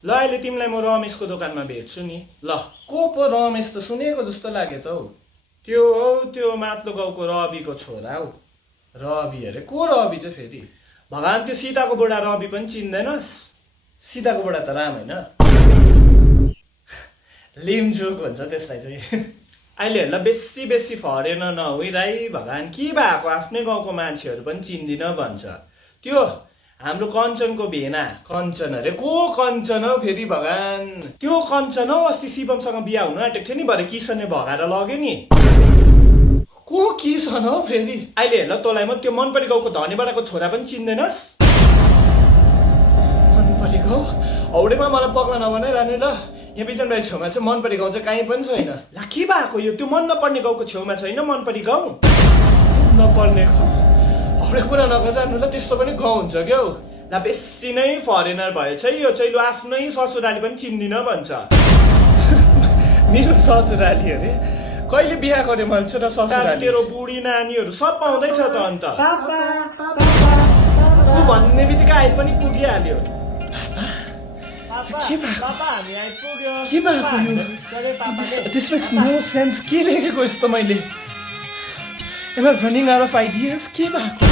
ल अहिले तिमीलाई म रमेशको दोकानमा भेट्छु नि ल। को पो रमेश त सुनेको जस्तो लाग्यो त हौ। त्यो हौ त्यो माथिल्लो गाउँको रविको छोरा हौ। रवि अरे को रवि चाहिँ फेरि? भगवान् त्यो सीताको बुढा रवि पनि चिन्दैनस्? सीताको बुढा त राम होइन? लिमजुक भन्छ त्यसलाई चाहिँ। अहिले हेर्ला बेसी बेसी फरेन नहुई राई भगवान् के भएको आफ्नै गाउँको मान्छेहरू पनि चिन्दिन भन्छ। त्यो हाम्रो कञ्चनको भेना कञ्चन अरे को कञ्चन हौ फेरि भगवान्? त्यो कञ्चन हौ अस्ति शिवमसँग बिहा हुनु आँटेको थियो नि भरे किसनले भगाएर लग्यो नि। को किसन हौ फेरि? अहिले हेर्ला तँलाई म त्यो मनपरी गाउँको धनीबडाको छोरा पनि चिन्दैनस्? मनपरी गाउँ हौडेमा मलाई पक्ला नभनाइरहने ल। यहाँ बिजनबारी छेउमा चाहिँ मनपरी गाउँ चाहिँ कहीँ पनि छैन। ला के भएको यो? त्यो मन नपर्ने गाउँको छेउमा छैन मनपरी गाउँ? नपर्ने गाउँ हौडे कुरा नगरिरहनु ल। त्यस्तो पनि गाउँ हुन्छ क्या हौ। ला बेसी नै फरेनर भएछ है यो चाहिँ। लु आफ्नै ससुराली पनि चिन्दिन भन्छ। मेरो ससुराली अरे? कहिले बिहा गरे मान्छे र ससुराली? तेरो बुढी नानीहरू सब पाउँदैछ त अन्त। ऊ भन्ने बित्तिकै आइ पनि पुगिहाल्यो। के भएको यो? This makes no sense. के लेखेको यस्तो मैले? Am I running out of ideas? के भएको?